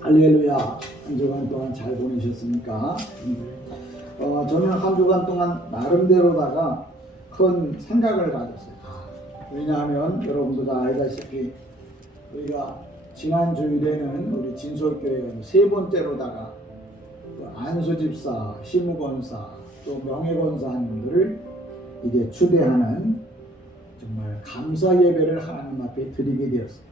할렐루야. 한 주간 동안 잘 보내셨습니까? 저는 한 주간 동안 나름대로다가 큰 생각을 가졌어요. 왜냐하면 여러분도 다 알다시피 우리가 지난 주일에는 우리 진솔교회가 세 번째로다가 안수집사, 시무권사, 또 명예권사님들을 이제 추대하는 정말 감사 예배를 하나님 앞에 드리게 되었어요.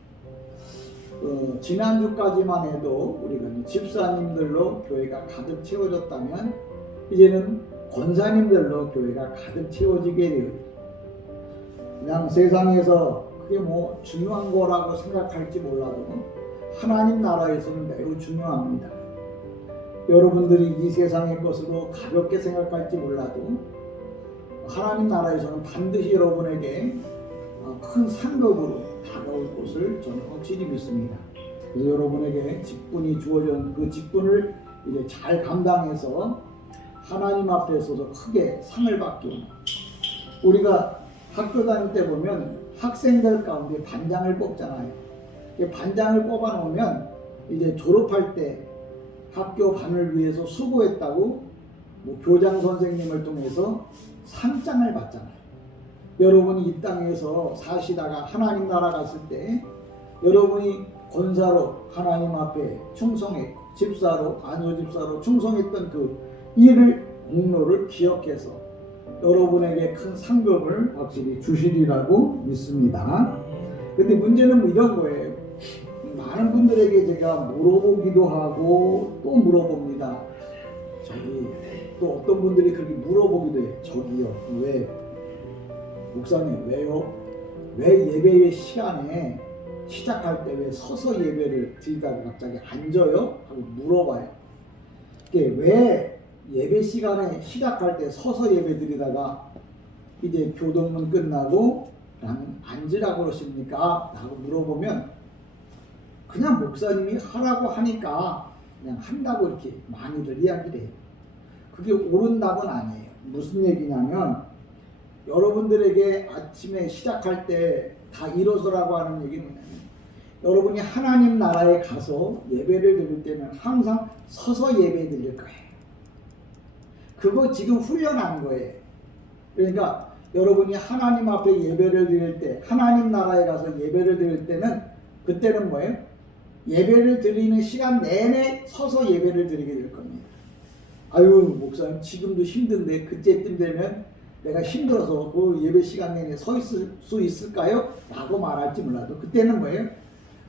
지난주까지만 해도 우리가 집사님들로 교회가 가득 채워졌다면 이제는 권사님들로 교회가 가득 채워지게 되어요. 그냥 세상에서 그게 뭐 중요한 거라고 생각할지 몰라도 하나님 나라에서는 매우 중요합니다. 여러분들이 이 세상의 것으로 가볍게 생각할지 몰라도 하나님 나라에서는 반드시 여러분에게 큰 상급으로 다가올 것을 저는 확실히 믿습니다. 그래서 여러분에게 직분이 주어진 그 직분을 이제 잘 감당해서 하나님 앞에 서서 크게 상을 받기 원합니다. 우리가 학교 다닐 때 보면 학생들 가운데 반장을 뽑잖아요. 반장을 뽑아 놓으면 이제 졸업할 때 학교 반을 위해서 수고했다고 교장 선생님을 통해서 상장을 받잖아요. 여러분이 이 땅에서 사시다가 하나님 나라 갔을 때 여러분이 권사로 하나님 앞에 충성했고 집사로 안수집사로 충성했던 그 일을 공로를 기억해서 여러분에게 큰 상급을 확실히 주시리라고 믿습니다. 근데 문제는 이런 거예요. 많은 분들에게 제가 물어보기도 하고 또 물어봅니다. 또 어떤 분들이 그렇게 물어보기도 해요. 저기요, 왜 목사님 왜요? 왜 예배의 시간에 시작할 때 왜 서서 예배를 드리다가 갑자기 앉아요? 하고 물어봐요. 왜 예배 시간에 시작할 때 서서 예배 드리다가 이제 교동문 끝나고 나는 앉으라고 그러십니까? 라고 물어보면 그냥 목사님이 하라고 하니까 그냥 한다고 이렇게 많이들 이야기를 해요. 그게 옳은 답은 아니에요. 무슨 얘기냐면 여러분들에게 아침에 시작할 때 다 일어서라고 하는 얘기는 뭐냐면 여러분이 하나님 나라에 가서 예배를 드릴 때는 항상 서서 예배 드릴 거예요. 그거 지금 훈련한 거예요. 그러니까 여러분이 하나님 앞에 예배를 드릴 때 하나님 나라에 가서 예배를 드릴 때는 그때는 뭐예요? 예배를 드리는 시간 내내 서서 예배를 드리게 될 겁니다. 아유 목사님 지금도 힘든데 그때쯤 되면 내가 힘들어서 그 예배 시간 내내 서 있을 수 있을까요? 라고 말할지 몰라도 그때는 뭐예요?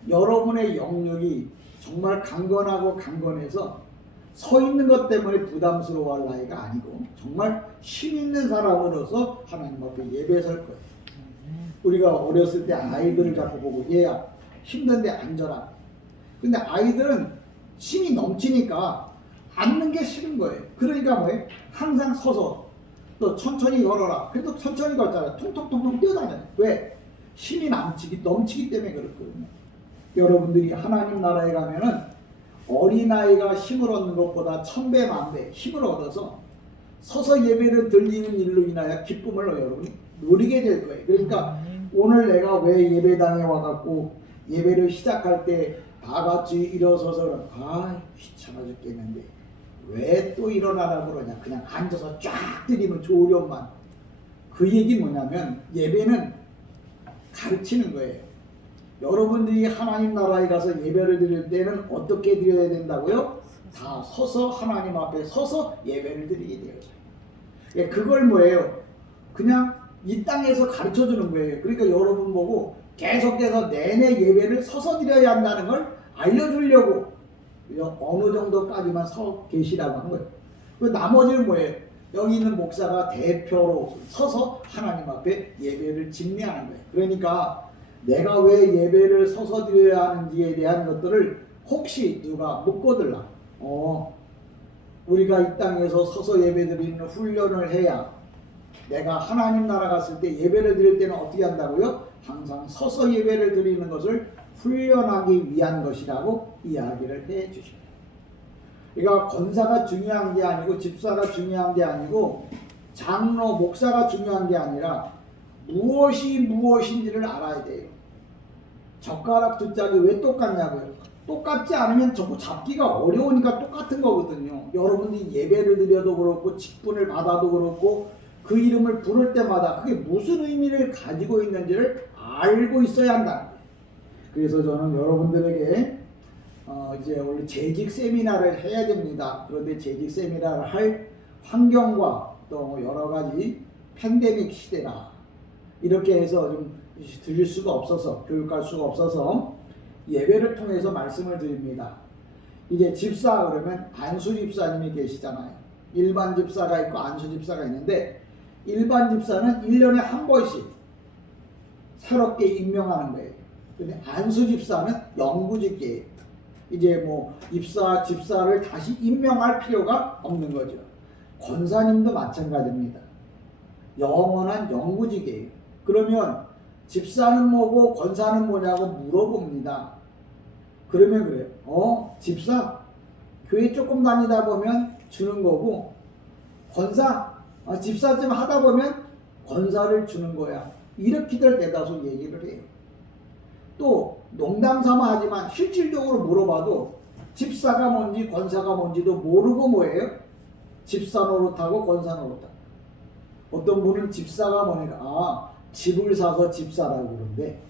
여러분의 영역이 정말 강건하고 강건해서 서 있는 것 때문에 부담스러워할 나이가 아니고 정말 힘 있는 사람으로서 하나님 앞에 예배 설 거예요. 우리가 어렸을 때 아이들을 자꾸 보고 얘야 힘든데 앉아라. 근데 아이들은 힘이 넘치니까 앉는 게 싫은 거예요. 그러니까 뭐예요? 항상 서서 또 천천히 걸어라. 그래도 천천히 걷잖아요. 통통통통 뛰어다녀요. 왜? 힘이 넘치기 때문에 그렇거든요. 여러분들이 하나님 나라에 가면은 어린아이가 힘을 얻는 것보다 1000배 만배 힘을 얻어서 서서 예배를 드리는 일로 인하여 기쁨을 여러분이 누리게 될 거예요. 그러니까 오늘 내가 왜 예배당에 와갖고 예배를 시작할 때 다 같이 일어서서 귀찮아 죽겠는데 왜 또 일어나라고 그러냐. 그냥 앉아서 쫙 드리면 좋으련만. 그 얘기 뭐냐면 예배는 가르치는 거예요. 여러분들이 하나님 나라에 가서 예배를 드릴 때는 어떻게 드려야 된다고요? 다 서서 하나님 앞에 서서 예배를 드리게 돼요. 그걸 뭐예요? 그냥 이 땅에서 가르쳐주는 거예요. 그러니까 여러분 보고 계속해서 내내 예배를 서서 드려야 한다는 걸 알려주려고 어느 정도까지만 서 계시라고 한 거예요. 그 나머지는 뭐예요? 여기 있는 목사가 대표로 서서 하나님 앞에 예배를 집례하는 거예요. 그러니까 내가 왜 예배를 서서 드려야 하는지에 대한 것들을 혹시 누가 묻거들라. 우리가 이 땅에서 서서 예배 드리는 훈련을 해야 내가 하나님 나라 갔을 때 예배를 드릴 때는 어떻게 한다고요? 항상 서서 예배를 드리는 것을 훈련하기 위한 것이라고 이야기를 해 주십니다. 그러니까 권사가 중요한 게 아니고 집사가 중요한 게 아니고 장로, 목사가 중요한 게 아니라 무엇이 무엇인지를 알아야 돼요. 젓가락 두 짝이 왜 똑같냐고요? 똑같지 않으면 자꾸 잡기가 어려우니까 똑같은 거거든요. 여러분들이 예배를 드려도 그렇고 직분을 받아도 그렇고 그 이름을 부를 때마다 그게 무슨 의미를 가지고 있는지를 알고 있어야 한다. 그래서 저는 여러분들에게 이제 원래 재직 세미나를 해야 됩니다. 그런데 재직 세미나를 할 환경과 또 여러 가지 팬데믹 시대라 이렇게 해서 좀 드릴 수가 없어서 교육할 수가 없어서 예배를 통해서 말씀을 드립니다. 이제 집사 그러면 안수 집사님이 계시잖아요. 일반 집사가 있고 안수 집사가 있는데 일반 집사는 1년에 한 번씩 새롭게 임명하는 거예요. 근데 안수 집사는 영구직이에요. 이제 뭐 입사 집사를 다시 임명할 필요가 없는 거죠. 권사님도 마찬가지입니다. 영원한 영구직이에요. 그러면 집사는 뭐고 권사는 뭐냐고 물어봅니다. 그러면 그래요. 집사 교회 조금 다니다 보면 주는 거고 권사 집사 좀 하다 보면 권사를 주는 거야. 이렇게들 대다수 얘기를 해요. 또 농담 삼아 하지만 실질적으로 물어봐도 집사가 뭔지 권사가 뭔지도 모르고 뭐예요? 집사 노릇하고 권사 노릇하고. 어떤 분은 집사가 뭐니까 집을 사서 집사라고 그러는데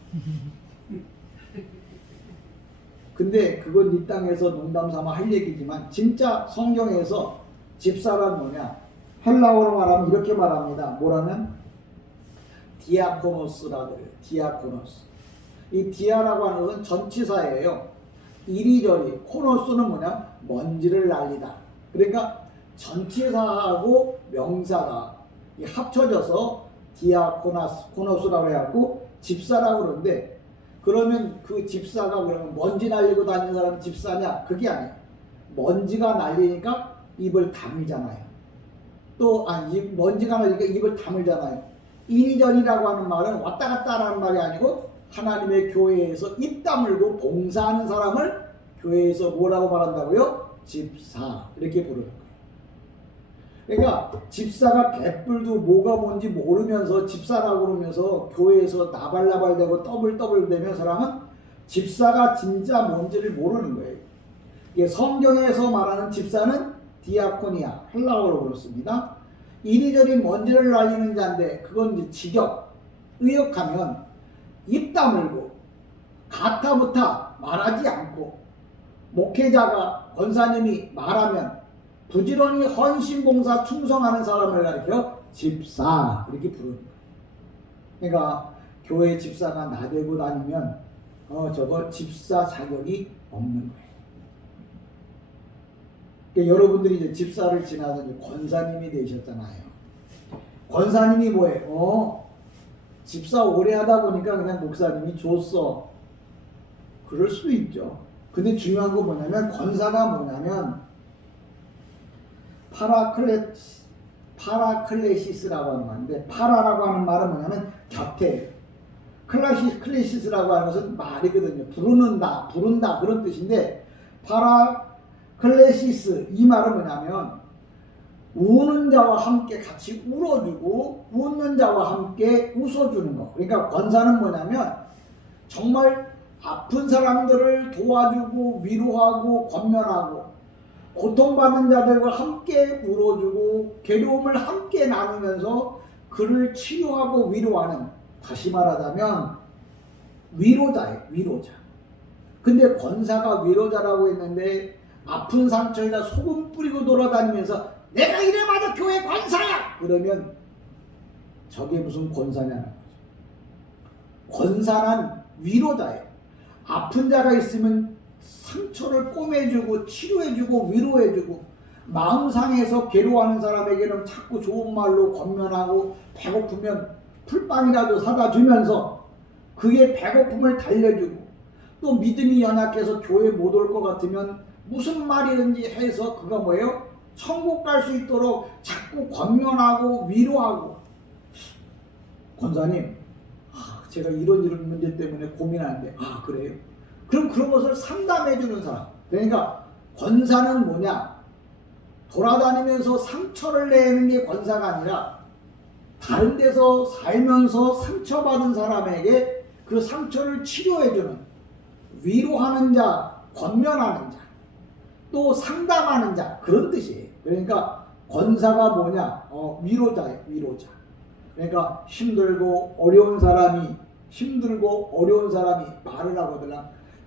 근데 그건 이 땅에서 농담 삼아 할 얘기지만 진짜 성경에서 집사란 뭐냐? 헬라어로 말하면 이렇게 말합니다. 뭐라면 디아코노스라고 해요. 디아코노스. 이 디아라고 하는 것은 전치사예요. 이리저리 코노스는 뭐냐? 먼지를 날리다. 그러니까 전치사하고 명사가 합쳐져서 디아코노스라고 해갖고 집사라고 그러는데 그러면 그 집사가 그러면 먼지 날리고 다니는 사람은 집사냐? 그게 아니에요. 먼지가 날리니까 입을 다물잖아요. 또 먼지가 날리니까 입을 다물잖아요. 이리저리라고 하는 말은 왔다 갔다 하는 말이 아니고 하나님의 교회에서 입 다물고 봉사하는 사람을 교회에서 뭐라고 말한다고요? 집사 이렇게 부르는 거예요. 그러니까 집사가 개뿔도 뭐가 뭔지 모르면서 집사라고 그러면서 교회에서 나발나발대고 떠블떠블대면 사람은 집사가 진짜 뭔지를 모르는 거예요. 이게 성경에서 말하는 집사는 디아코니아 헬라어로 그렇습니다. 이리저리 먼지를 날리는 자인데 그건 이제 직역 의역하면 입 다물고 가타부타 말하지 않고 목회자가 권사님이 말하면 부지런히 헌신봉사 충성하는 사람을 가리켜 집사 이렇게 부르는 거예요. 그러니까 교회 집사가 나대고 다니면 저거 집사 자격이 없는 거예요. 그러니까 여러분들이 이제 집사를 지나서 이제 권사님이 되셨잖아요. 권사님이 뭐예요? 집사 오래 하다 보니까 그냥 목사님이 줬어. 그럴 수도 있죠. 근데 중요한 거 뭐냐면 권사가 뭐냐면 파라클레시스라고 하는 말인데 파라라고 하는 말은 뭐냐면 곁에 클레시스라고 하는 것은 말이거든요. 부른다 그런 뜻인데 파라클레시스 이 말은 뭐냐면 우는 자와 함께 같이 울어주고 웃는 자와 함께 웃어주는 거. 그러니까 권사는 뭐냐면 정말 아픈 사람들을 도와주고 위로하고 권면하고 고통받는 자들과 함께 울어주고 괴로움을 함께 나누면서 그를 치유하고 위로하는, 다시 말하자면 위로자예요. 위로자. 근데 권사가 위로자라고 했는데 아픈 상처에다 소금 뿌리고 돌아다니면서 내가 이래봐도 교회 권사야! 그러면 저게 무슨 권사냐는 거죠. 권사란 위로자예요. 아픈 자가 있으면 상처를 꼬매주고 치료해주고 위로해주고 마음 상해서 괴로워하는 사람에게는 자꾸 좋은 말로 권면하고 배고프면 풀빵이라도 사다 주면서 그의 배고픔을 달래주고 또 믿음이 연약해서 교회 못 올 것 같으면 무슨 말이든지 해서 그가 뭐예요? 천국 갈 수 있도록 자꾸 권면하고 위로하고 권사님 제가 이런 문제 때문에 고민하는데 그래요? 그럼 그런 것을 상담해 주는 사람. 그러니까 권사는 뭐냐? 돌아다니면서 상처를 내는 게 권사가 아니라 다른 데서 살면서 상처받은 사람에게 그 상처를 치료해 주는 위로하는 자, 권면하는 자, 또 상담하는 자, 그런 뜻이에요. 그러니까 권사가 뭐냐? 위로자예요. 위로자. 그러니까 힘들고 어려운 사람이 말을 하거든.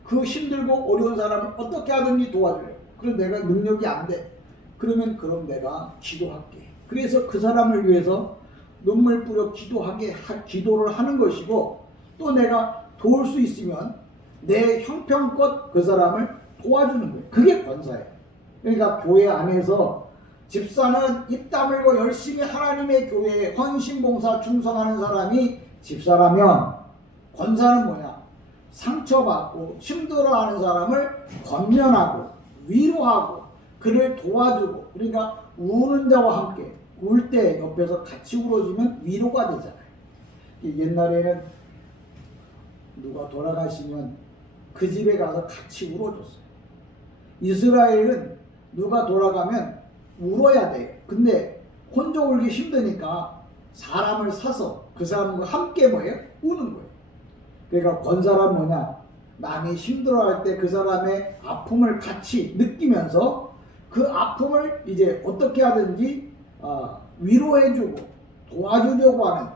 그 힘들고 어려운 사람을 어떻게 하든지 도와주려고. 그럼 내가 능력이 안 돼. 그럼 내가 기도할게. 그래서 그 사람을 위해서 눈물 뿌려 기도를 하는 것이고, 또 내가 도울 수 있으면 내 형편껏 그 사람을 도와주는 거예요. 그게 권사예요. 그러니까 교회 안에서 집사는 입 다물고 열심히 하나님의 교회에 헌신봉사 충성하는 사람이 집사라면, 권사는 뭐냐? 상처받고 힘들어하는 사람을 권면하고 위로하고 그를 도와주고, 그러니까 우는 자와 함께 울 때 옆에서 같이 울어주면 위로가 되잖아요. 옛날에는 누가 돌아가시면 그 집에 가서 같이 울어줬어요. 이스라엘은 누가 돌아가면 울어야 돼요. 근데 혼자 울기 힘드니까 사람을 사서 그 사람과 함께 우는 거예요. 그러니까 권사란 뭐냐? 남이 힘들어할 때 그 사람의 아픔을 같이 느끼면서 그 아픔을 이제 어떻게 하든지 위로해주고 도와주려고 하는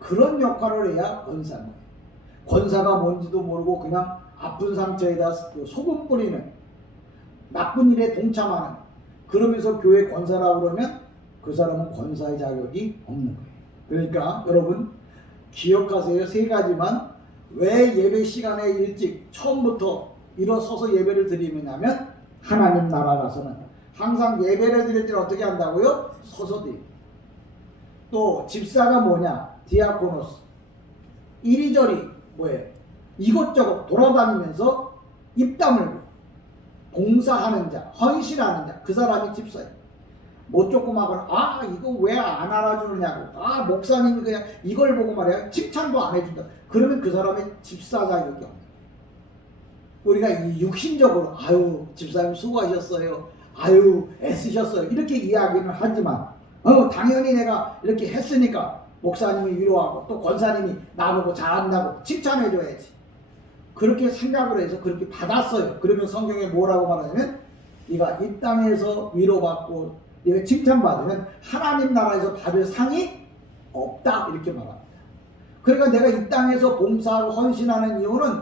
그런 역할을 해야 권사는 거예요. 권사가 뭔지도 모르고 그냥 아픈 상처에다 소금 뿌리는, 나쁜 일에 동참하는, 그러면서 교회 권사라고 그러면 그 사람은 권사의 자격이 없는 거예요. 그러니까 여러분 기억하세요. 3가지만. 왜 예배 시간에 일찍 처음부터 일어서서 예배를 드리냐면, 하나님 나라 가서는 항상 예배를 드릴 때는 어떻게 한다고요? 서서 드립니다. 또 집사가 뭐냐? 디아코노스. 이리저리 이것저것 돌아다니면서 입 다물고 봉사하는 자, 헌신하는 자, 그 사람이 집사예요. 뭐 조그마거나 이거 왜 안 알아주느냐고, 목사님이 그냥 이걸 보고 말이야 칭찬도 안 해준다. 그러면 그 사람의 집사 자격이 없는 거예요. 우리가 이 육신적으로 집사님 수고하셨어요, 애쓰셨어요, 이렇게 이야기는 하지만 당연히 내가 이렇게 했으니까 목사님이 위로하고 또 권사님이 나보고 잘한다고 칭찬해줘야지, 그렇게 생각을 해서 그렇게 받았어요. 그러면 성경에 뭐라고 말하냐면, 네가 이 땅에서 위로받고 네가 칭찬받으면 하나님 나라에서 받을 상이 없다, 이렇게 말합니다. 그러니까 내가 이 땅에서 봉사하고 헌신하는 이유는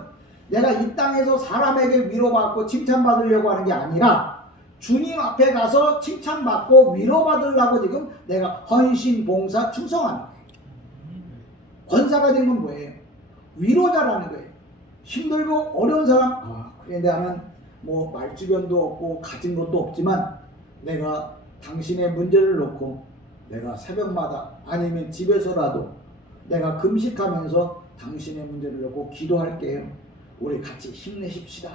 내가 이 땅에서 사람에게 위로받고 칭찬받으려고 하는 게 아니라 주님 앞에 가서 칭찬받고 위로받으려고 지금 내가 헌신, 봉사, 충성하는 거예요. 권사가 된 건 뭐예요? 위로자라는 거예요. 힘들고 어려운 사람, 그래 나는 말주변도 없고 가진 것도 없지만 내가 당신의 문제를 놓고 내가 새벽마다 아니면 집에서라도 내가 금식하면서 당신의 문제를 놓고 기도할게요. 우리 같이 힘내십시다.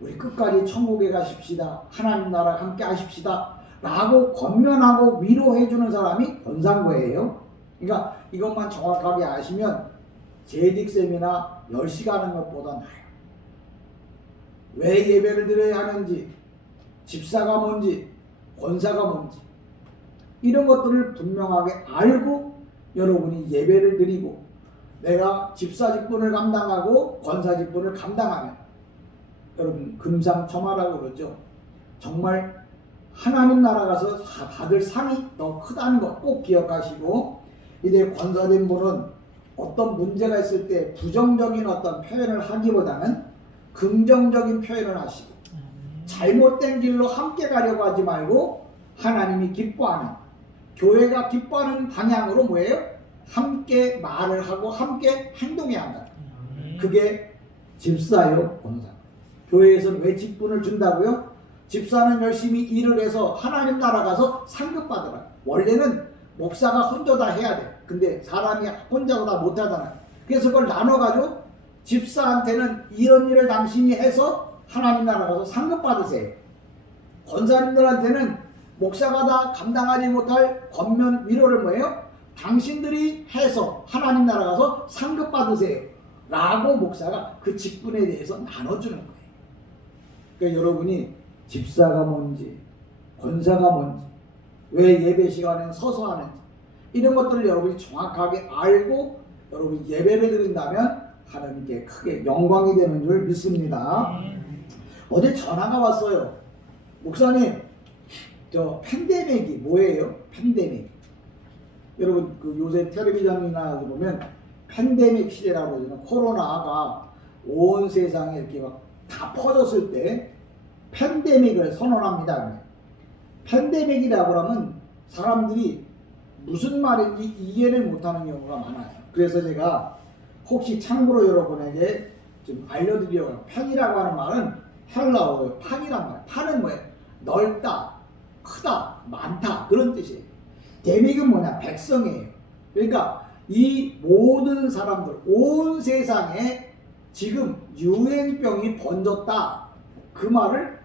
우리 끝까지 천국에 가십시다. 하나님 나라 함께 하십시다. 라고 권면하고 위로해주는 사람이 권사인 거예요. 그러니까 이것만 정확하게 아시면 재직쌤이나 10시간 하는 것보다 나아요. 왜 예배를 드려야 하는지, 집사가 뭔지, 권사가 뭔지, 이런 것들을 분명하게 알고 여러분이 예배를 드리고 내가 집사 직분을 감당하고 권사 직분을 감당하면 여러분 금상첨화라고 그러죠. 정말 하나님 나라 가서 받을 상이 더 크다는 것 꼭 기억하시고, 이제 권사된 분은 어떤 문제가 있을 때 부정적인 어떤 표현을 하기보다는 긍정적인 표현을 하시고, 잘못된 길로 함께 가려고 하지 말고 하나님이 기뻐하는, 교회가 기뻐하는 방향으로 함께 말을 하고 함께 행동해야 한다. 그게 집사요, 권사. 교회에서는 왜 직분을 준다고요? 집사는 열심히 일을 해서 하나님 나라 가서 상급 받으라. 원래는 목사가 혼자 다 해야 돼. 근데 사람이 혼자 다 못하잖아요. 그래서 그걸 나눠가지고 집사한테는 이런 일을 당신이 해서 하나님 나라 가서 상급 받으세요. 권사님들한테는 목사가 다 감당하지 못할 권면 위로를 당신들이 해서 하나님 나라 가서 상급 받으세요. 라고 목사가 그 직분에 대해서 나눠주는 거예요. 그러니까 여러분이 집사가 뭔지, 권사가 뭔지, 왜 예배 시간에 서서 하는지, 이런 것들을 여러분이 정확하게 알고 여러분이 예배를 드린다면 하나님께 크게 영광이 되는 줄 믿습니다. 어제 전화가 왔어요. 목사님, 저 팬데믹이 뭐예요? 팬데믹. 여러분 그 요새 텔레비전이나 보면 팬데믹 시대라고 그러잖아요. 코로나가 온 세상에 이렇게 막 다 퍼졌을 때 팬데믹을 선언합니다. 팬데믹이라고 하면 사람들이 무슨 말인지 이해를 못하는 경우가 많아요. 그래서 제가 혹시 참고로 여러분에게 좀 알려드리려고. 팬이라고 하는 말은 헬라어예요. 판이란 말. 판은 뭐예요? 넓다, 크다, 많다, 그런 뜻이에요. 데믹은 뭐냐? 백성이에요. 그러니까 이 모든 사람들, 온 세상에 지금 유행병이 번졌다. 그 말을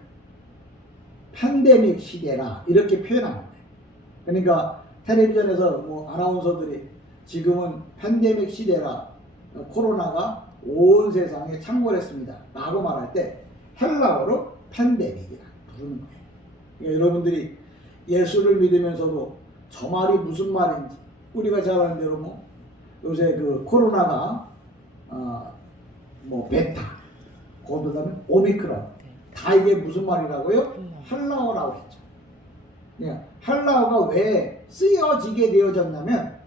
팬데믹 시대라 이렇게 표현합니다. 그러니까 텔레비전에서 뭐 아나운서들이 지금은 팬데믹 시대라, 코로나가 온 세상에 창궐했습니다 라고 말할 때 헬라어로 팬데믹이라 부르는 거예요. 그러니까 여러분들이 예수를 믿으면서도 저 말이 무슨 말인지, 우리가 잘 아는 대로 뭐 요새 그 코로나가 뭐 베타, 그다음에 오미크론, 다 이게 무슨 말이라고요? 헬라어라고 했죠. 그러니까 헬라어가 왜 쓰여지게 되어졌냐면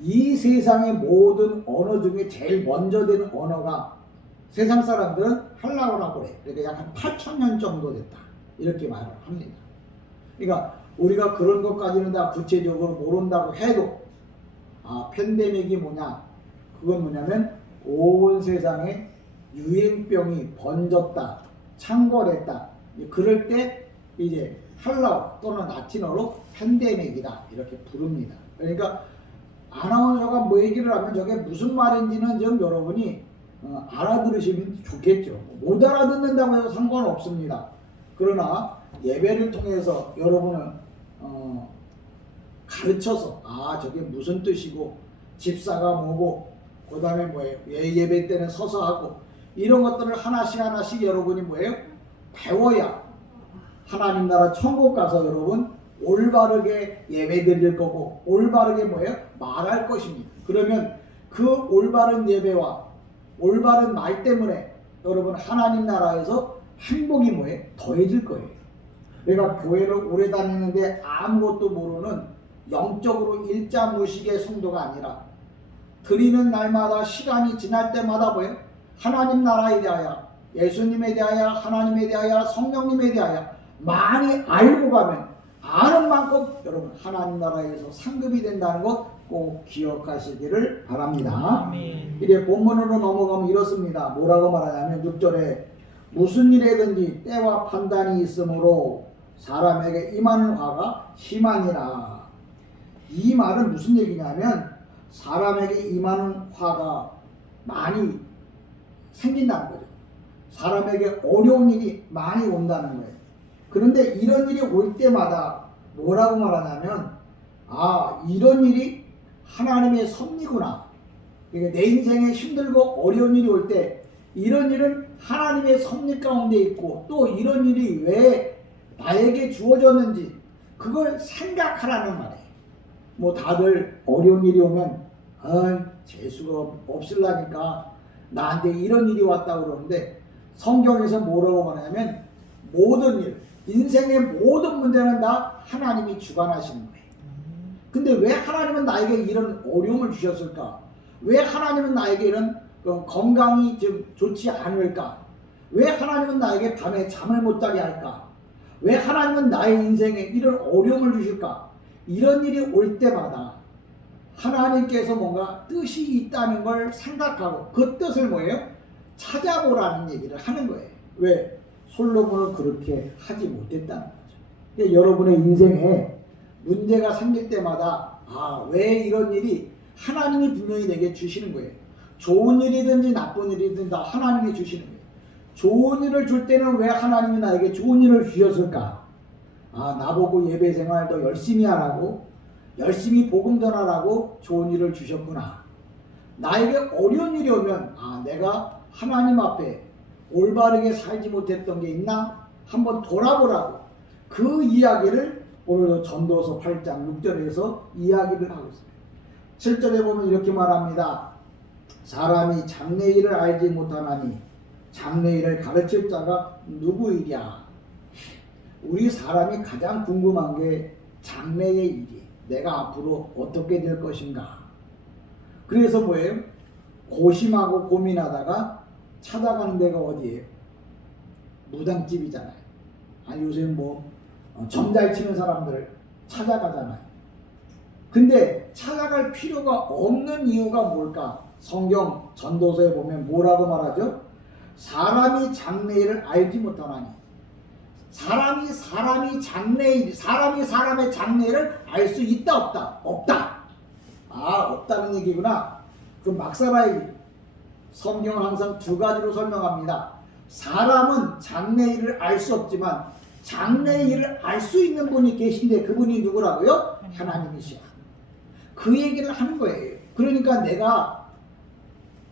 이 세상의 모든 언어 중에 제일 먼저 되는 언어가 세상 사람들은 헬라어라고 그래요. 그러니까 약 한 8,000년 정도 됐다 이렇게 말을 합니다. 그러니까 우리가 그런 것까지는 다 구체적으로 모른다고 해도 팬데믹이 뭐냐? 그건 뭐냐면 온 세상에 유행병이 번졌다, 창궐했다. 그럴 때 이제 헬라어 또는 라틴어로 팬데믹이다 이렇게 부릅니다. 그러니까 아나운서가 뭐 얘기를 하면 저게 무슨 말인지는 좀 여러분이 알아들으시면 좋겠죠. 못 알아듣는다고 해서 상관없습니다. 그러나 예배를 통해서 여러분은 가르쳐서 저게 무슨 뜻이고 집사가 뭐고 그 다음에 뭐예요? 예배 때는 서서 하고 이런 것들을 하나씩 여러분이 뭐예요? 배워야 하나님 나라 천국 가서 여러분 올바르게 예배 드릴 거고 올바르게 뭐예요? 말할 것입니다. 그러면 그 올바른 예배와 올바른 말 때문에 여러분 하나님 나라에서 행복이 뭐예요? 더해질 거예요. 내가 교회를 오래 다니는데 아무것도 모르는 영적으로 일자무식의 성도가 아니라 드리는 날마다 시간이 지날 때마다 뭐예요? 하나님 나라에 대하여, 예수님에 대하여, 하나님에 대하여, 성령님에 대하여 많이 알고 가면 아는 만큼 여러분 하나님 나라에서 상급이 된다는 것 꼭 기억하시기를 바랍니다. 이제 본문으로 넘어가면 이렇습니다. 뭐라고 말하냐면 6절에 무슨 일에든지 때와 판단이 있으므로 사람에게 임하는 화가 심하니라. 이 말은 무슨 얘기냐면 사람에게 임하는 화가 많이 생긴다는 거죠. 사람에게 어려운 일이 많이 온다는 거예요. 그런데 이런 일이 올 때마다 뭐라고 말하냐면 이런 일이 하나님의 섭리구나. 그러니까 내 인생에 힘들고 어려운 일이 올 때 이런 일은 하나님의 섭리 가운데 있고 또 이런 일이 왜 나에게 주어졌는지 그걸 생각하라는 말이에요. 뭐 다들 어려운 일이 오면 재수가 없으려니까 나한테 이런 일이 왔다고 그러는데 성경에서 뭐라고 말하냐면 모든 일, 인생의 모든 문제는 다 하나님이 주관하시는 거예요. 근데 왜 하나님은 나에게 이런 어려움을 주셨을까? 왜 하나님은 나에게 이런 건강이 좀 좋지 않을까? 왜 하나님은 나에게 밤에 잠을 못 자게 할까? 왜 하나님은 나의 인생에 이런 어려움을 주실까? 이런 일이 올 때마다 하나님께서 뭔가 뜻이 있다는 걸 생각하고 그 뜻을 뭐예요? 찾아보라는 얘기를 하는 거예요. 왜? 솔로몬은 그렇게 하지 못했다는 거죠. 여러분의 인생에 문제가 생길 때마다 왜 이런 일이 하나님이 분명히 내게 주시는 거예요. 좋은 일이든지 나쁜 일이든지 다 하나님이 주시는 거예요. 좋은 일을 줄 때는 왜 하나님이 나에게 좋은 일을 주셨을까? 나보고 예배 생활도 열심히 하라고, 열심히 복음 전하라고 좋은 일을 주셨구나. 나에게 어려운 일이 오면 내가 하나님 앞에 올바르게 살지 못했던 게 있나? 한번 돌아보라고. 그 이야기를 오늘도 전도서 8장 6절에서 이야기를 하고 있습니다. 7절에 보면 이렇게 말합니다. 사람이 장래일을 알지 못하나니 장래일을 가르칠 자가 누구이랴. 우리 사람이 가장 궁금한 게 장래의 일이, 내가 앞으로 어떻게 될 것인가. 그래서 뭐예요? 고심하고 고민하다가 찾아가는 데가 어디예요? 무당집이잖아요. 아니 요새 뭐 점 잘 치는 사람들 찾아가잖아요. 근데 찾아갈 필요가 없는 이유가 뭘까? 성경 전도서에 보면 뭐라고 말하죠? 사람이 장래일을 알지 못하나니. 사람이 사람의 장래일을 알 수 있다 없다? 없다. 아, 없다는 얘기구나. 그럼 막 살아야지. 성경은 항상 두 가지로 설명합니다. 사람은 장래일을 알 수 없지만 장래일을 알 수 있는 분이 계신데 그분이 누구라고요? 하나님이시야. 그 얘기를 하는 거예요. 그러니까 내가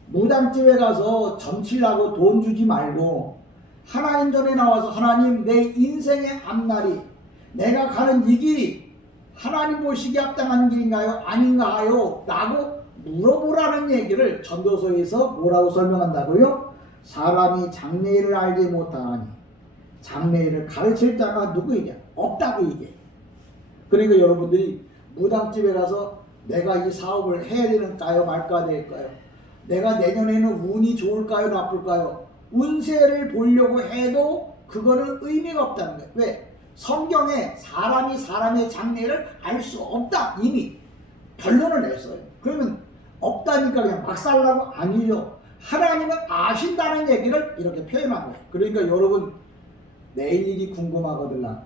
무당집에 가서 점치려고 돈 주지 말고 하나님 전에 나와서 하나님, 내 인생의 앞날이, 내가 가는 이 길이 하나님 보시기에 합당한 길인가요? 아닌가요? 라고 물어보라는 얘기를 전도서에서 뭐라고 설명한다고요? 사람이 장래일을 알지 못하니 장래일을 가르칠 자가 누구이냐? 없다고 얘기해. 그러니까 여러분들이 무당집에 가서 내가 이 사업을 해야 되는가요? 말까 될까요? 내가 내년에는 운이 좋을까요? 나쁠까요? 운세를 보려고 해도 그거는 의미가 없다는 거예요. 왜? 성경에 사람이 사람의 장래를 알 수 없다 이미 결론을 냈어요. 그러면 없다니까 그냥 막 살라고? 아니죠. 하나님은 아신다는 얘기를 이렇게 표현한 거예요. 그러니까 여러분 내일 일이 궁금하거들라,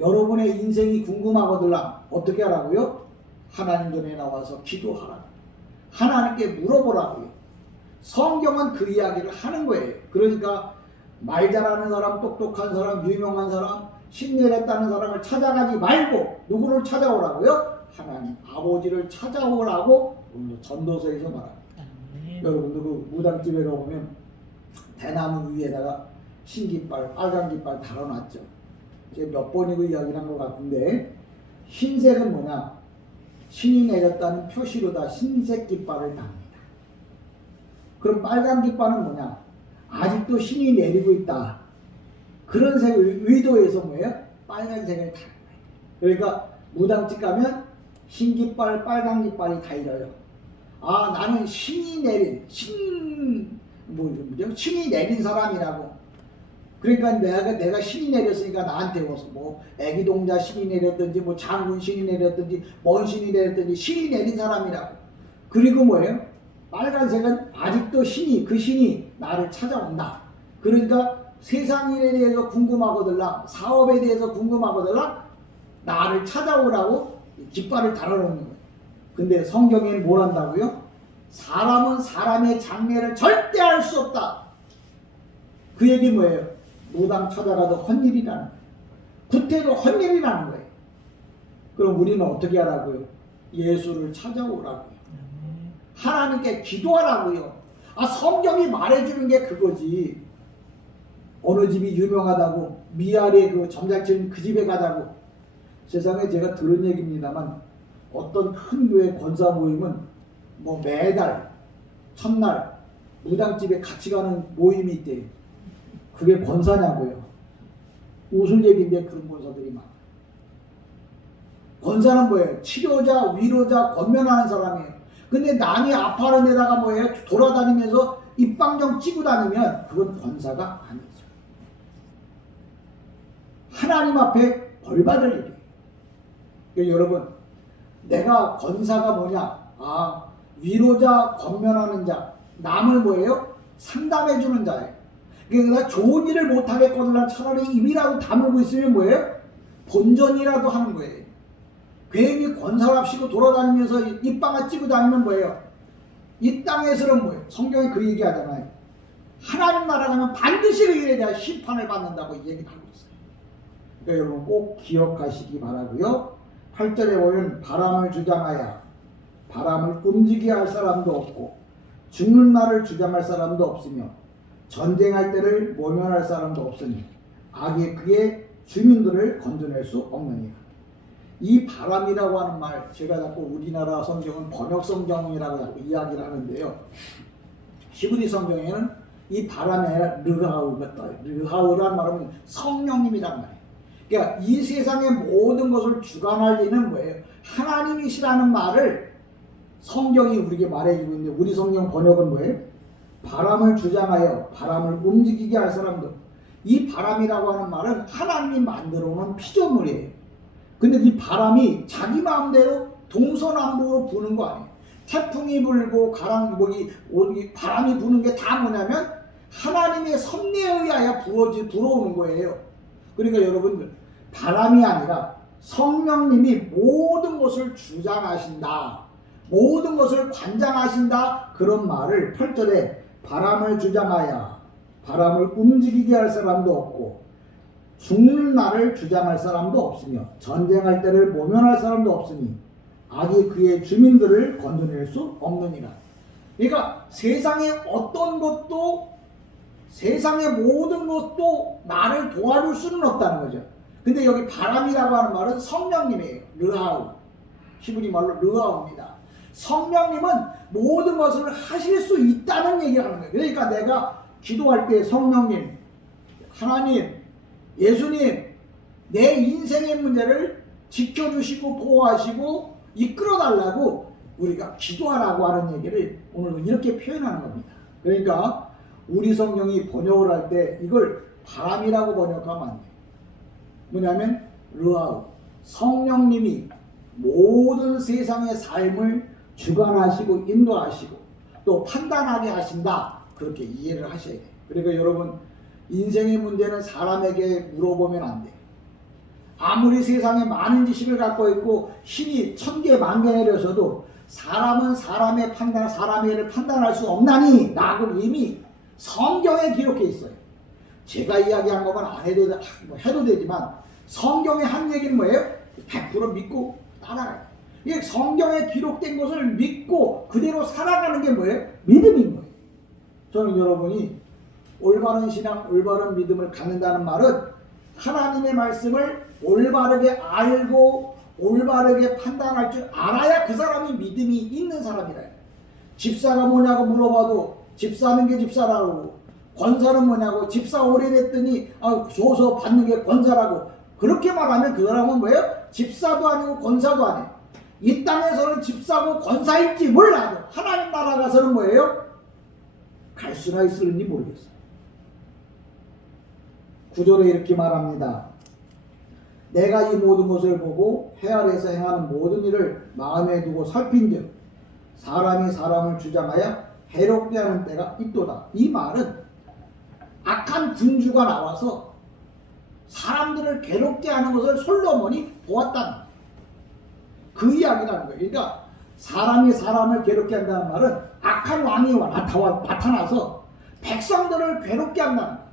여러분의 인생이 궁금하거들라, 어떻게 하라고요? 하나님 전에 나와서 기도하라. 하나님께 물어보라고요. 성경은 그 이야기를 하는 거예요. 그러니까 말 잘하는 사람, 똑똑한 사람, 유명한 사람, 신뢰했다는 사람을 찾아가지 말고 누구를 찾아오라고요? 하나님 아버지를 찾아오라고 오늘 전도서에서 말합니다. 여러분들 그 무당집에 가보면 대나무 위에다가 흰깃발, 빨간 깃발 달아놨죠. 제가 몇 번이고 이야기를 한 것 같은데, 흰색은 뭐냐? 신이 내렸다는 표시로다 흰색 깃발을 답니다. 그럼 빨간 깃발은 뭐냐? 아직도 신이 내리고 있다. 그런 색을 의도해서 뭐예요? 빨간색을 다는 거예요. 그러니까 무당집 가면 흰 깃발, 빨간 깃발이 달려요. 아, 나는 신이 내린, 신이 내린 사람이라고. 그러니까 내가 신이 내렸으니까 나한테 와서 뭐 애기동자 신이 내렸든지 뭐 장군 신이 내렸든지 뭔 신이 내렸든지 신이 내린 사람이라고. 그리고 뭐예요? 빨간색은 아직도 그 신이 나를 찾아온다. 그러니까 세상 일에 대해서 궁금하거들라, 사업에 대해서 궁금하거들라, 나를 찾아오라고 깃발을 달아놓는 거예요. 근데 성경에는 뭘 한다고요? 사람은 사람의 장래를 절대 알 수 없다. 그 얘기 뭐예요? 무당 찾아가도 헛일이라는 거예요. 구태도 헛일이라는 거예요. 그럼 우리는 어떻게 하라고요? 예수를 찾아오라고요. 하나님께 기도하라고요. 아, 성경이 말해주는 게 그거지. 어느 집이 유명하다고, 미아리에 그 점장치는 그 집에 가자고. 세상에 제가 들은 얘기입니다만 어떤 큰 교회 권사 모임은 뭐 매달 첫날 무당집에 같이 가는 모임이 있대요. 그게 권사냐고요. 웃을 얘기인데 그런 권사들이 많아요. 권사는 뭐예요? 치료자, 위로자, 권면하는 사람이에요. 근데 남이 아파하는 데다가 뭐예요? 돌아다니면서 입방정 찌고 다니면 그건 권사가 아니죠. 하나님 앞에 벌받을 일이에요. 그러니까 여러분, 내가 권사가 뭐냐? 아, 위로자, 권면하는 자, 남을 뭐예요? 상담해주는 자예요. 그러니까 좋은 일을 못하겠거든 차라리 입이라도 다물고 있으면 뭐예요? 본전이라도 하는 거예요. 괜히 권사랍시고 돌아다니면서 입방아 찌고 다니면 뭐예요? 이 땅에서는 뭐예요? 성경에 그 얘기 하잖아요. 하나님 나라 가면 반드시 그 일에 대한 심판을 받는다고 얘기를 하고 있어요. 그러니까 여러분 꼭 기억하시기 바라고요. 8절에 보면 바람을 주장하여 바람을 움직이게 할 사람도 없고 죽는 날을 주장할 사람도 없으며 전쟁할 때를 모면할 사람도 없으니 악의 그의 주민들을 건져낼 수 없느니라. 이 바람이라고 하는 말, 제가 자꾸 우리나라 성경은 번역 성경이라고 자꾸 이야기를 하는데요. 히브리 성경에는 이 바람이 아니라 르하우란 말은 성령님이란 말이에요. 그러니까 이 세상의 모든 것을 주관할 이는 뭐예요? 하나님이시라는 말을 성경이 우리에게 말해주고 있는데, 우리 성경 번역은 뭐예요? 바람을 주장하여 바람을 움직이게 할 사람도. 이 바람이라고 하는 말은 하나님이 만들어 놓은 피조물이에요. 근데 이 바람이 자기 마음대로 동서남북으로 부는 거 아니에요. 태풍이 불고 바람이 부는 게 다 뭐냐면 하나님의 섭리에 의하여 불어오는 거예요. 그러니까 여러분들, 바람이 아니라 성령님이 모든 것을 주장하신다, 모든 것을 관장하신다, 그런 말을 8절에 바람을 주장하여 바람을 움직이게 할 사람도 없고 죽는 날을 주장할 사람도 없으며 전쟁할 때를 모면할 사람도 없으니 악이 그의 주민들을 건져낼 수 없느니라. 그러니까 세상의 어떤 것도, 세상의 모든 것도 나를 도와줄 수는 없다는 거죠. 근데 여기 바람이라고 하는 말은 성령님이에요. 르하우, 히브리 말로 르하우입니다. 성령님은 모든 것을 하실 수 있다는 얘기를 하는 거예요. 그러니까 내가 기도할 때 성령님, 하나님, 예수님, 내 인생의 문제를 지켜주시고 보호하시고 이끌어달라고 우리가 기도하라고 하는 얘기를 오늘은 이렇게 표현하는 겁니다. 그러니까 우리 성경이 번역을 할 때 이걸 바람이라고 번역하면 안 돼요. 뭐냐면 르하우, 성령님이 모든 세상의 삶을 주관하시고 인도하시고 또 판단하게 하신다, 그렇게 이해를 하셔야 돼요. 그러니까 여러분, 인생의 문제는 사람에게 물어보면 안 돼요. 아무리 세상에 많은 지식을 갖고 있고 신이 1000개, 10,000개 내려서도 사람은 사람의 판단, 사람의 일을 판단할 수 없나니 라고 이미 성경에 기록해 있어요. 제가 이야기한 것만 안 해도, 해도 되지만 성경의 한 얘기는 뭐예요? 100% 믿고 따라가요. 이게 성경에 기록된 것을 믿고 그대로 살아가는 게 뭐예요? 믿음인 거예요. 저는 여러분이 올바른 신앙, 올바른 믿음을 갖는다는 말은 하나님의 말씀을 올바르게 알고 올바르게 판단할 줄 알아야 그 사람이 믿음이 있는 사람이라. 집사가 뭐냐고 물어봐도 집사는 게 집사라고, 권사는 뭐냐고, 집사 오래됐더니 줘서 받는 게 권사라고, 그렇게 말하면 그 사람은 뭐예요? 집사도 아니고 권사도 아니에요. 이 땅에서는 집사고 권사일지 몰라도 하나님 나라 가서는 뭐예요? 갈 수나 있을지 모르겠어요. 9절에 이렇게 말합니다. 내가 이 모든 것을 보고 해 아래에서 행하는 모든 일을 마음에 두고 살핀즉 사람이 사람을 주장하여 해롭게 하는 때가 있도다. 이 말은 악한 군주가 나와서 사람들을 괴롭게 하는 것을 솔로몬이 보았다는 거예요. 그 이야기라는 거예요. 그러니까 사람이 사람을 괴롭게 한다는 말은 악한 왕이 나타나서 백성들을 괴롭게 한다는 거예요.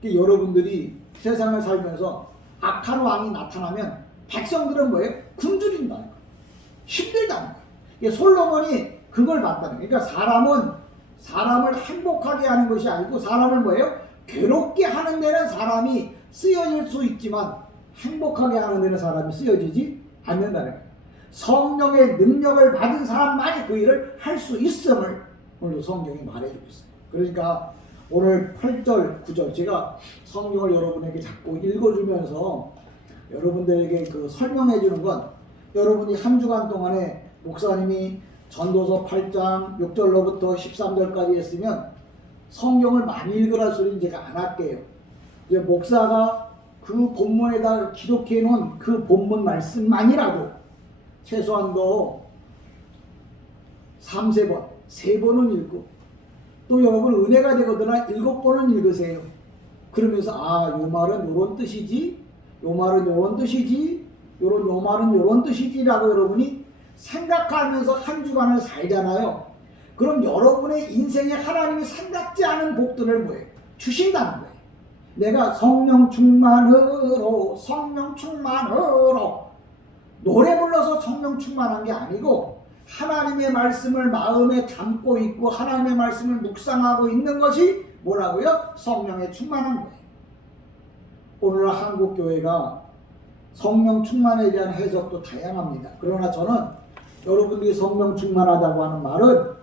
그러니까 여러분들이 세상을 살면서 악한 왕이 나타나면 백성들은 뭐예요? 굶주린다는 거예요. 힘들다는 거예요. 그러니까 솔로몬이 그걸 봤다는 거예요. 그러니까 사람은 사람을 행복하게 하는 것이 아니고 사람을 뭐예요? 괴롭게 하는 데는 사람이 쓰여질 수 있지만 행복하게 하는 데는 사람이 쓰여지지 않는다는 거예요. 성령의 능력을 받은 사람만이 그 일을 할 수 있음을 오늘 성경이 말해주고 있어요. 그러니까 오늘 8절, 9절 제가 성경을 여러분에게 자꾸 읽어주면서 여러분들에게 그 설명해 주는 건, 여러분이 한 주간 동안에 목사님이 전도서 8장 6절로부터 13절까지 했으면 성경을 많이 읽으라 소리는 제가 안 할게요. 이제 목사가 그 본문에다 기록해 놓은 그 본문 말씀만이라도 최소한도 3-4번, 3번은 읽고, 또 여러분 은혜가 되거든요. 7번은 읽으세요. 그러면서 요 말은 요런 뜻이지, 요 말은 요런 뜻이지, 요 말은 요런 뜻이지라고 여러분이 생각하면서 한 주간을 살잖아요. 그럼 여러분의 인생에 하나님이 생각지 않은 복들을 뭐예요? 주신다는 거예요. 내가 성령 충만으로 노래 불러서 성령 충만한 게 아니고 하나님의 말씀을 마음에 담고 있고 하나님의 말씀을 묵상하고 있는 것이 뭐라고요? 성령에 충만한 거예요. 오늘날 한국교회가 성령 충만에 대한 해석도 다양합니다. 그러나 저는 여러분들이 성령 충만하다고 하는 말은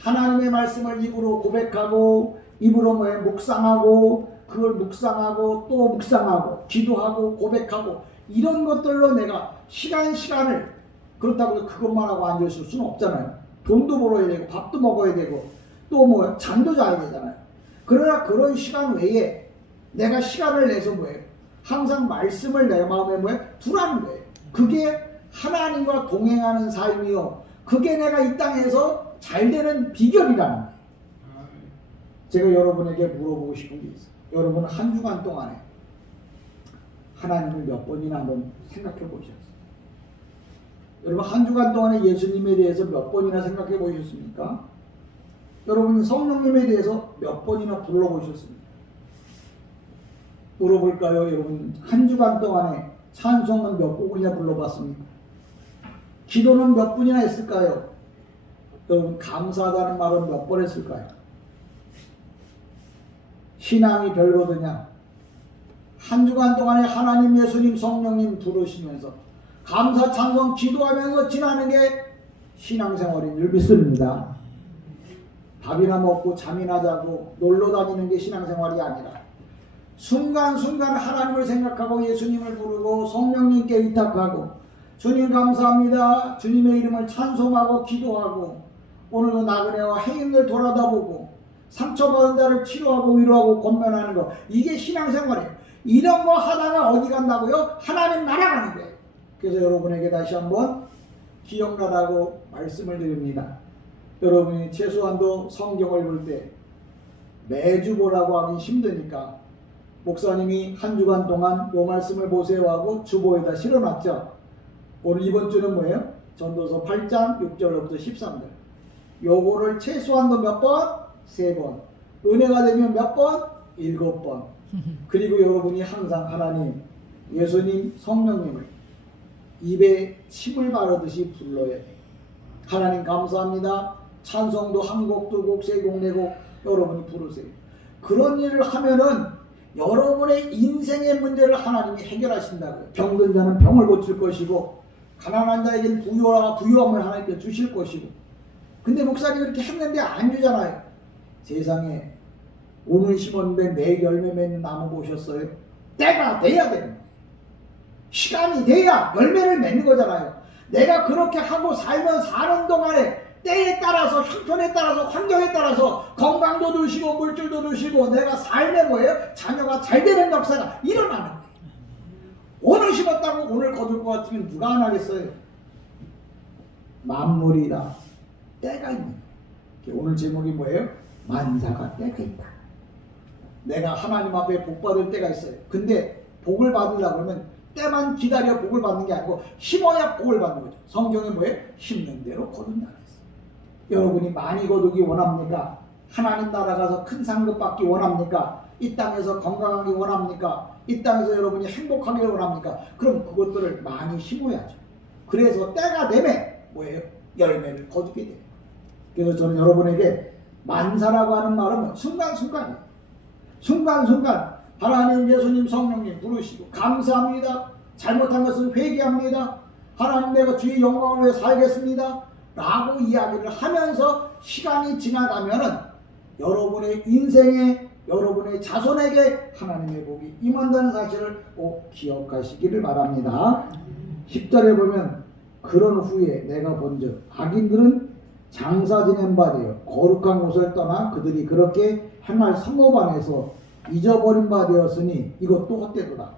하나님의 말씀을 입으로 고백하고 입으로 묵상하고 그걸 묵상하고 또 묵상하고 기도하고 고백하고 이런 것들로 내가 시간을 그렇다고 해서 그것만 하고 앉아있을 수는 없잖아요. 돈도 벌어야 되고 밥도 먹어야 되고 또 잠도 자야 되잖아요. 그러나 그런 시간 외에 내가 시간을 내서 항상 말씀을 내 마음에 두라는 거예요. 그게 하나님과 동행하는 삶이요. 그게 내가 이 땅에서 잘 되는 비결이라는 거예요. 제가 여러분에게 물어보고 싶은 게 있어요. 여러분 한 주간 동안에 하나님을 몇 번이나 한번 생각해 보셨어요? 여러분 한 주간 동안에 예수님에 대해서 몇 번이나 생각해 보셨습니까? 여러분 성령님에 대해서 몇 번이나 불러보셨습니까? 물어볼까요? 여러분 한 주간 동안에 찬송은 몇 곡이나 불러봤습니까? 기도는 몇 분이나 했을까요? 여러분 감사하다는 말은 몇 번 했을까요? 신앙이 별거더냐? 한 주간 동안에 하나님, 예수님, 성령님 부르시면서 감사, 찬송, 기도하면서 지나는 게 신앙생활인 줄 믿습니다. 밥이나 먹고 잠이나 자고 놀러 다니는 게 신앙생활이 아니라 순간순간 하나님을 생각하고 예수님을 부르고 성령님께 의탁하고 주님 감사합니다. 주님의 이름을 찬송하고 기도하고 오늘도 나그네와 행인들 돌아다보고 상처받은 자를 치료하고 위로하고 권면하는 거 이게 신앙생활이에요. 이런 거 하다가 어디 간다고요? 하나님 나라 가는 거예요. 그래서 여러분에게 다시 한번 기억나라고 말씀을 드립니다. 여러분이 최소한도 성경을 볼 때 매주 보라고 하긴 힘드니까 목사님이 한 주간 동안 요 말씀을 보세요 하고 주보에다 실어놨죠. 오늘 이번 주는 뭐예요? 전도서 8장 6절부터 13절. 요거를 최소한도 몇 번? 3번. 은혜가 되면 몇 번? 7번. 그리고 여러분이 항상 하나님, 예수님, 성령님을 입에 침을 바르듯이 불러야 돼요. 하나님 감사합니다. 찬송도 한 곡, 두 곡, 세 곡, 네 곡 여러분이 부르세요. 그런 일을 하면은 여러분의 인생의 문제를 하나님이 해결하신다고요. 병든 자는 병을 고칠 것이고 가난한 자에게는 부유함을 하나님께 주실 것이고. 근데 목사님이 그렇게 했는데 안 주잖아요. 세상에 오늘 심었는데 내일 열매 맺는 나무 보셨어요? 때가 돼야 되는 거예요. 시간이 돼야 열매를 맺는 거잖아요. 내가 그렇게 하고 살면 사는 동안에 때에 따라서 형편에 따라서 환경에 따라서 건강도 주시고 물질도 주시고 내가 삶에 자녀가 잘 되는 역사가 일어나는 거예요. 오늘 심었다고 오늘 거둘 것 같으면 누가 안 하겠어요? 만물이다 때가 있는 거예요. 오늘 제목이 뭐예요? 만사가 때가 있다. 내가 하나님 앞에 복 받을 때가 있어요. 근데 복을 받으려고 하면 때만 기다려 복을 받는 게 아니고 심어야 복을 받는 거죠. 성경에 뭐예요? 심는 대로 거둔다 그랬어요. 여러분이 많이 거두기 원합니까? 하나님 나라 가서 큰 상급 받기 원합니까? 이 땅에서 건강하기 원합니까? 이 땅에서 여러분이 행복하기 원합니까? 그럼 그것들을 많이 심어야죠. 그래서 때가 되면 뭐예요? 열매를 거두게 돼요. 그래서 저는 여러분에게 만사라고 하는 말은 순간순간이에요. 순간순간 하나님, 예수님, 성령님 부르시고 감사합니다. 잘못한 것은 회개합니다. 하나님 내가 주의 영광을 위해 살겠습니다. 라고 이야기를 하면서 시간이 지나가면은 여러분의 인생에 여러분의 자손에게 하나님의 복이 임한다는 사실을 꼭 기억하시기를 바랍니다. 10절에 보면 그런 후에 내가 본즉 악인들은 장사 지낸 바 되어 거룩한 곳을 떠나 그들이 그렇게 행할 성읍 안에서 잊어버린 바 되었으니 이것도 헛되도다.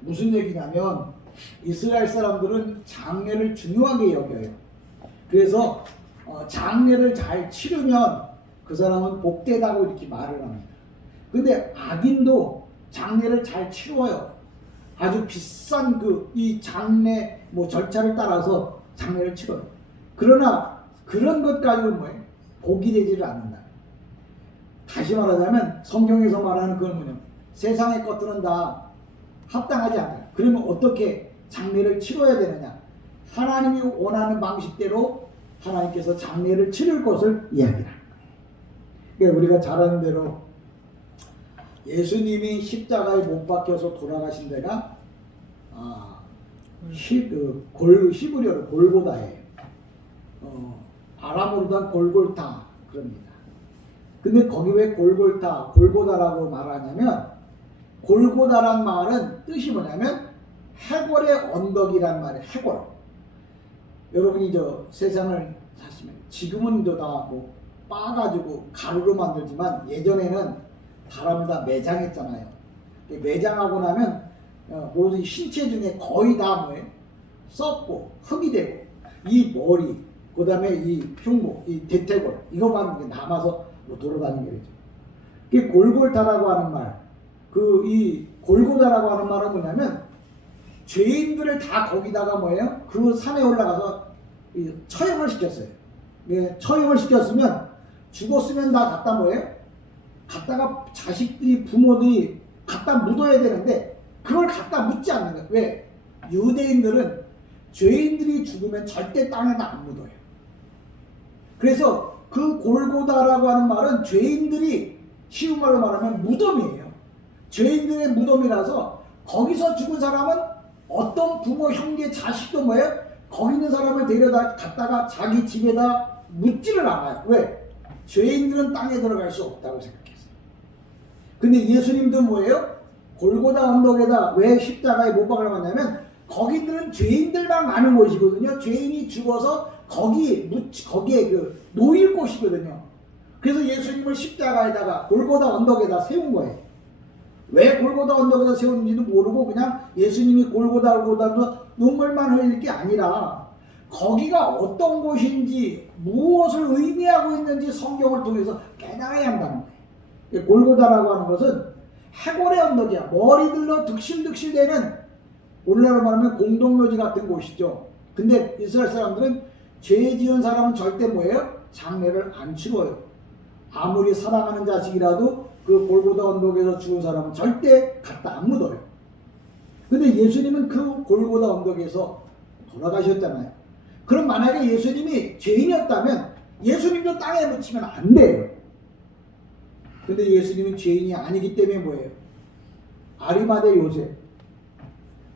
무슨 얘기냐면 이스라엘 사람들은 장례를 중요하게 여겨요. 그래서 장례를 잘 치르면 그 사람은 복되다고 이렇게 말을 합니다. 근데 악인도 장례를 잘 치러요. 아주 비싼 이 장례 절차를 따라서 장례를 치러요. 그러나 그런 것 가지고는 뭐예요? 복이 되지를 않는다. 다시 말하자면 성경에서 말하는 그건 뭐냐면 세상의 것들은 다 합당하지 않아요. 그러면 어떻게 장례를 치러야 되느냐? 하나님이 원하는 방식대로 하나님께서 장례를 치를 것을 이야기하는 거예요. 그러니까 우리가 잘 아는 대로 예수님이 십자가에 못 박혀서 돌아가신 데가 히브리어로 골고다예요. 아람어로는 골골타 그럽니다. 근데 거기 왜 골골타, 골고다라고 말하냐면 골고다란 말은 뜻이 뭐냐면 해골의 언덕이란 말이에요. 해골. 여러분이 저 세상을 사시면 지금은 다 빻아가지고 가루로 만들지만 예전에는 사람 다 매장했잖아요. 매장하고 나면 모든 신체 중에 거의 다 뭐예요? 썩고 흙이 되고 이 머리, 그 다음에 이 흉부, 이 대퇴골 이거만 남아서 돌아다니게 되죠. 그 골골타라고 하는 말, 이 골고다라고 하는 말은 뭐냐면 죄인들을 다 거기다가 뭐예요? 그 산에 올라가서 처형을 시켰어요. 처형을 시켰으면 죽었으면 다 갖다 뭐예요? 갖다가 자식들이 부모들이 갖다 묻어야 되는데 그걸 갖다 묻지 않는 거예요. 왜? 유대인들은 죄인들이 죽으면 절대 땅에다 안 묻어요. 그래서 그 골고다라고 하는 말은 죄인들이 쉬운 말로 말하면 무덤이에요. 죄인들의 무덤이라서 거기서 죽은 사람은 어떤 부모, 형제, 자식도 뭐예요? 거기 있는 사람을 데려다 갖다가 자기 집에다 묻지를 않아요. 왜? 죄인들은 땅에 들어갈 수 없다고 생각했어요. 근데 예수님도 뭐예요? 골고다 언덕에다 왜 십자가에 못 박으려고 거기들은 죄인들만 가는 곳이거든요. 죄인이 죽어서 거기에 놓일 곳이거든요. 그래서 예수님을 십자가에다가 골고다 언덕에다 세운 거예요. 왜 골고다 언덕에다 세웠는지도 모르고 그냥 예수님이 골고다에서 눈물만 흘릴 게 아니라 거기가 어떤 곳인지 무엇을 의미하고 있는지 성경을 통해서 깨달아야 한다는 거예요. 골고다라고 하는 것은 해골의 언덕이야. 머리들로 득실득실대는 오늘날로 말하면 공동묘지 같은 곳이죠. 근데 이스라엘 사람들은 죄 지은 사람은 절대 뭐예요? 장례를 안 치러요. 아무리 사랑하는 자식이라도 그 골고다 언덕에서 죽은 사람은 절대 갖다 안 묻어요. 근데 예수님은 그 골고다 언덕에서 돌아가셨잖아요. 그럼 만약에 예수님이 죄인이었다면 예수님도 땅에 묻히면 안 돼요. 근데 예수님은 죄인이 아니기 때문에 뭐예요? 아리마다 요셉.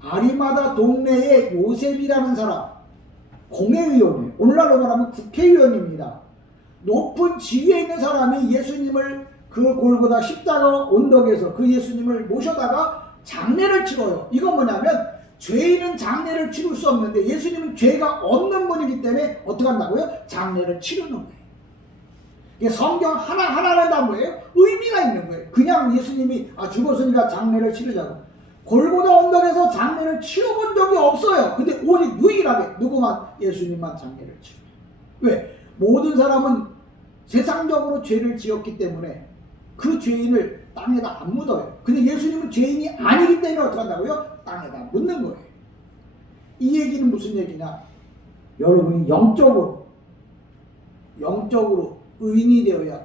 아리마다 동네의 요셉이라는 사람, 공회의원이에요. 오늘날로 말하면 국회의원입니다. 높은 지위에 있는 사람이 예수님을 그 골고다 십자가 언덕에서 그 예수님을 모셔다가 장례를 치러요. 이건 뭐냐면 죄인은 장례를 치를 수 없는데 예수님은 죄가 없는 분이기 때문에 어떻게 한다고요? 장례를 치르는 거예요. 이게 성경 하나하나는 다 뭐예요? 의미가 있는 거예요. 그냥 예수님이 죽었으니까 장례를 치르자고. 골고다 언덕에서 장례를 치러본 적이 없어요. 근데 오직 유일하게 누구만? 예수님만 장례를 치러요. 왜? 모든 사람은 세상적으로 죄를 지었기 때문에 그 죄인을 땅에다 안 묻어요. 근데 예수님은 죄인이 아니기 때문에 어떻게 한다고요? 땅에다 묻는 거예요. 이 얘기는 무슨 얘기냐? 여러분이 영적으로 의인이 되어야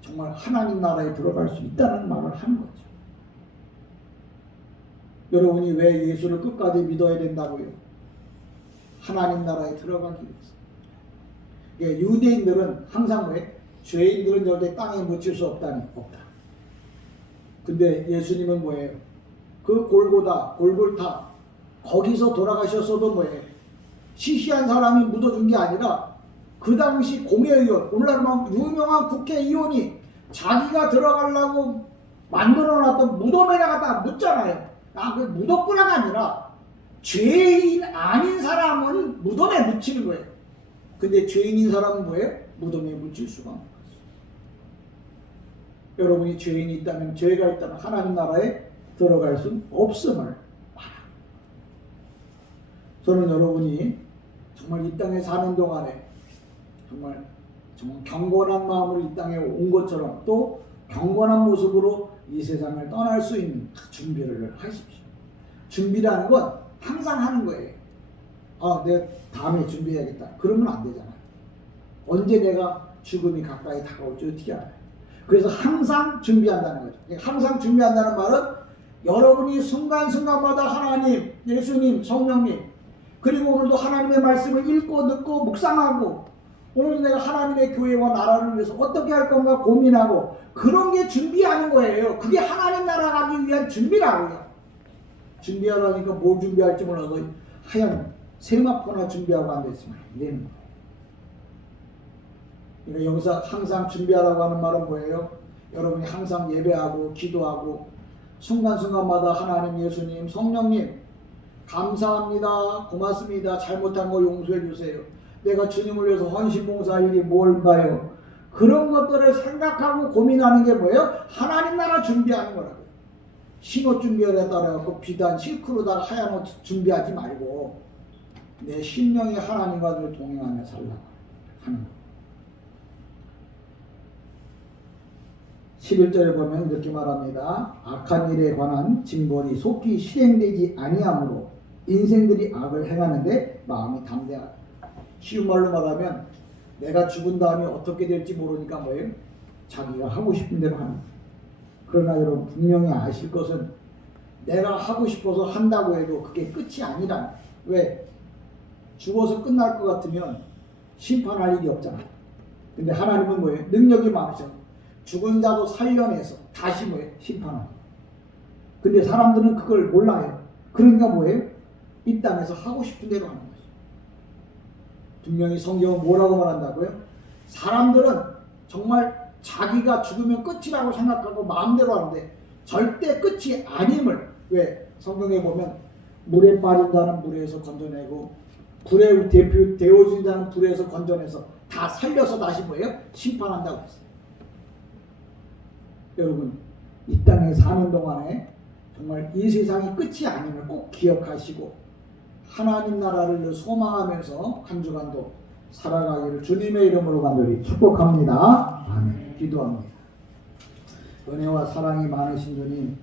정말 하나님 나라에 들어갈 수 있다는 말을 하는 거죠. 여러분이 왜 예수를 끝까지 믿어야 된다고요? 하나님 나라에 들어가기 위해서. 유대인들은 항상 왜? 죄인들은 절대 땅에 묻힐 수 없다. 근데 예수님은 뭐예요? 그 골골타 거기서 돌아가셨어도 뭐예요? 시시한 사람이 묻어준 게 아니라 그 당시 공회의원, 오늘날 유명한 국회의원이 자기가 들어가려고 만들어놨던 무덤에다 갖다 묻잖아요. 그 무덤구나가 아니라 죄인 아닌 사람은 무덤에 묻히는 거예요. 근데 죄인인 사람은 뭐예요? 무덤에 묻힐 수가 없는 거죠. 여러분이 죄인이 있다면, 죄가 있다면 하나님 나라에 들어갈 수 없음을 말합니다. 저는 여러분이 정말 이 땅에 사는 동안에 정말 경건한 마음으로 이 땅에 온 것처럼 또 경건한 모습으로 이 세상을 떠날 수 있는 준비를 하십시오. 준비라는 건 항상 하는 거예요. 내가 다음에 준비해야겠다. 그러면 안 되잖아요. 언제 내가 죽음이 가까이 다가올지 어떻게 알아요? 그래서 항상 준비한다는 거죠. 항상 준비한다는 말은 여러분이 순간순간마다 하나님, 예수님, 성령님, 그리고 오늘도 하나님의 말씀을 읽고 듣고 묵상하고 오늘 내가 하나님의 교회와 나라를 위해서 어떻게 할 건가 고민하고 그런 게 준비하는 거예요. 그게 하나님 나라 가기 위한 준비라고요. 준비하라니까 뭘 준비할지 몰라서 하얀 세마포나 준비하고 앉아있으면 안 되는 거예요. 그러니까 여기서 항상 준비하라고 하는 말은 뭐예요? 여러분이 항상 예배하고 기도하고 순간순간마다 하나님, 예수님, 성령님 감사합니다. 고맙습니다. 잘못한 거 용서해 주세요. 내가 주님을 위해서 헌신봉사할 일이 뭘까요? 그런 것들을 생각하고 고민하는 게 뭐예요? 하나님 나라 준비하는 거라고요. 신옷 준비를 했다고 비단 실크로다 하얀 옷 준비하지 말고 내 심령이 하나님과 늘 동행하며 살라고 하는 거예요. 11절에 보면 이렇게 말합니다. 악한 일에 관한 징벌이 속히 실행되지 아니하므로 인생들이 악을 행하는데 마음이 담대하다. 쉬운 말로 말하면 내가 죽은 다음에 어떻게 될지 모르니까 뭐예요? 자기가 하고 싶은 대로 하는 거예요. 그러나 여러분 분명히 아실 것은 내가 하고 싶어서 한다고 해도 그게 끝이 아니라 왜? 죽어서 끝날 것 같으면 심판할 일이 없잖아요. 근데 하나님은 뭐예요? 능력이 많으셔. 죽은 자도 살려내서 다시 뭐예요? 심판하고. 근데 사람들은 그걸 몰라요. 그러니까 뭐예요? 이 땅에서 하고 싶은 대로 하는 거죠. 분명히 성경은 뭐라고 말한다고요? 사람들은 정말 자기가 죽으면 끝이라고 생각하고 마음대로 하는데 절대 끝이 아님을 왜? 성경에 보면 물에 빠진 자는 물에서 건져내고 불에 데워진 자는 불에서 건져내서 다 살려서 다시 뭐예요? 심판한다고 했어요. 여러분 이 땅에 사는 동안에 정말 이 세상이 끝이 아님을 꼭 기억하시고 하나님 나라를 소망하면서 한 주간도 살아가기를 주님의 이름으로 간절히 축복합니다. 아멘. 기도합니다. 은혜와 사랑이 많으신 주님